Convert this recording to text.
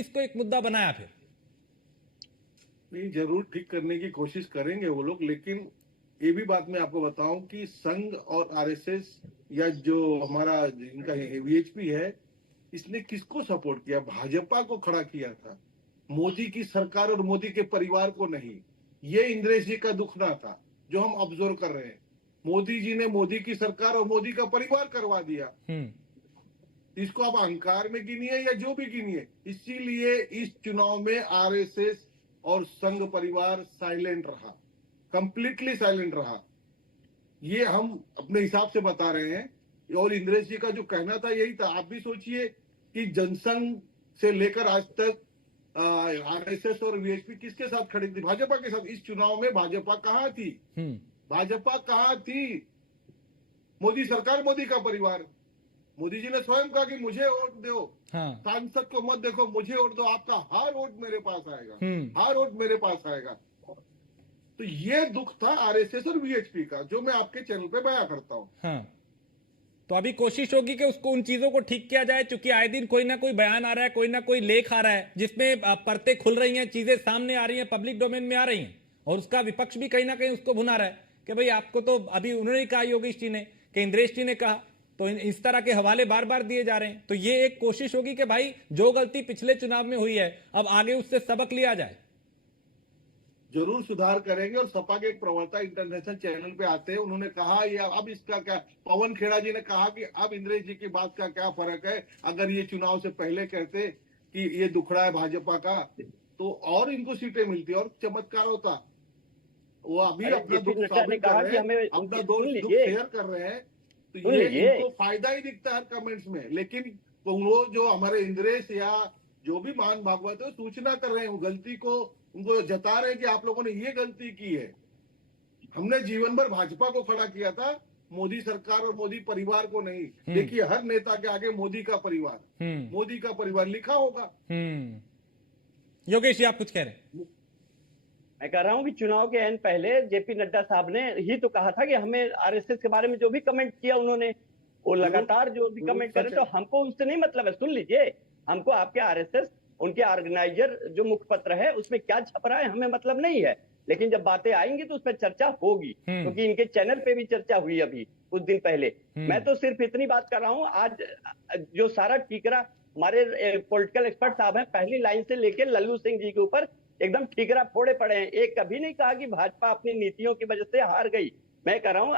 इसको एक मुद्दा बनाया फिर? नहीं, जरूर ठीक करने की कोशिश करेंगे वो लोग, लेकिन ये भी बात मैं आपको बताऊं कि संघ और आरएसएस या जो हमारा इनका वीएचपी है, इसने किसको सपोर्ट किया? भाजपा को खड़ा किया था, मोदी की सरकार और मोदी के परिवार को नहीं। ये इंद्रेश जी का दुख ना था जो हम ऑब्जर्व कर रहे हैं। मोदी जी ने मोदी की सरकार और मोदी का परिवार करवा दिया। इसको आप अहंकार में गिनिए या जो भी गिनिए, इसीलिए इस चुनाव में आरएसएस और संघ परिवार साइलेंट रहा, कंप्लीटली साइलेंट रहा। ये हम अपने हिसाब से बता रहे हैं। और इंद्रेश जी का जो कहना था यही था। आप भी सोचिए कि जनसंघ से लेकर आज तक आरएसएस और वीएचपी किसके साथ खड़ी थी? भाजपा के साथ। इस चुनाव में भाजपा कहाँ थी? भाजपा कहाँ थी? मोदी सरकार, मोदी का परिवार। मोदी जी ने स्वयं कहा कि मुझे वोट दो, सांसद को मत देखो, मुझे वोट दो, आपका हर वोट मेरे पास आएगा, हर वोट मेरे पास आएगा। तो ये दुख था आरएसएस और वीएचपी का, जो मैं आपके चैनल पे बयां करता हूं। तो अभी कोशिश होगी कि उसको उन चीजों को ठीक किया जाए, क्योंकि आए दिन कोई ना कोई बयान आ रहा है, कोई ना कोई लेख आ रहा है जिसमें परतें खुल रही हैं, चीजें सामने आ रही हैं, पब्लिक डोमेन में आ रही हैं, और उसका विपक्ष भी कहीं ना कहीं उसको भुना रहा है कि भाई आपको तो अभी उन्होंने कहा, योगेश जी ने, कि इंद्रेश जी ने कहा, तो इस तरह के हवाले बार बार दिए जा रहे हैं। तो ये एक कोशिश होगी कि भाई जो गलती पिछले चुनाव में हुई है अब आगे उससे सबक लिया जाए। जरूर सुधार करेंगे। और सपा के एक प्रवक्ता इंटरनेशनल चैनल पे आते हैं, उन्होंने कहा ये अब इसका क्या, पवन खेड़ा जी ने कहा कि अब इंद्रेश जी की बात का क्या फर्क है, अगर ये चुनाव से पहले कहते कि ये दुखड़ा है भाजपा का तो और इनको सीटें मिलती और चमत्कार होता। वो अभी अपना दुख साबित कर रहे हैं, अपना दुख शेयर कर रहे हैं, तो ये इनको फायदा ही दिखता है कमेंट्स में। लेकिन वो जो हमारे इंद्रेश या जो भी महान भागवत है सूचना कर रहे हैं, गलती को उनको जता रहे हैं कि आप लोगों ने ये गलती की है। हमने जीवन भर भाजपा को खड़ा किया था, मोदी सरकार और मोदी परिवार को नहीं। देखिए हर नेता के आगे मोदी का परिवार, मोदी का परिवार लिखा होगा। योगेश जी आप कुछ कह रहे हैं? मैं कह रहा हूं कि चुनाव के एन पहले जेपी नड्डा साहब ने ही तो कहा था कि हमें आरएसएस के बारे में जो भी कमेंट किया उन्होंने, वो लगातार जो भी कमेंट करे, तो हमको उनसे नहीं मतलब है। सुन लीजिए, हमको आपके आरएसएस, उनके ऑर्गेनाइजर जो मुखपत्र है उसमें क्या छप रहा है हमें मतलब नहीं है, लेकिन जब बातें आएंगी तो उस पर चर्चा होगी, क्योंकि इनके चैनल पे भी चर्चा हुई अभी कुछ दिन पहले। मैं तो सिर्फ इतनी बात कर रहा हूँ, आज जो सारा ठीकरा हमारे पॉलिटिकल एक्सपर्ट साहब हैं पहली लाइन से लेकर लल्लू सिंह जी के ऊपर एकदम ठीकरा फोड़े पड़े हैं। एक कभी नहीं कहा कि भाजपा अपनी नीतियों की वजह से हार गई। मैं कह रहा हूँ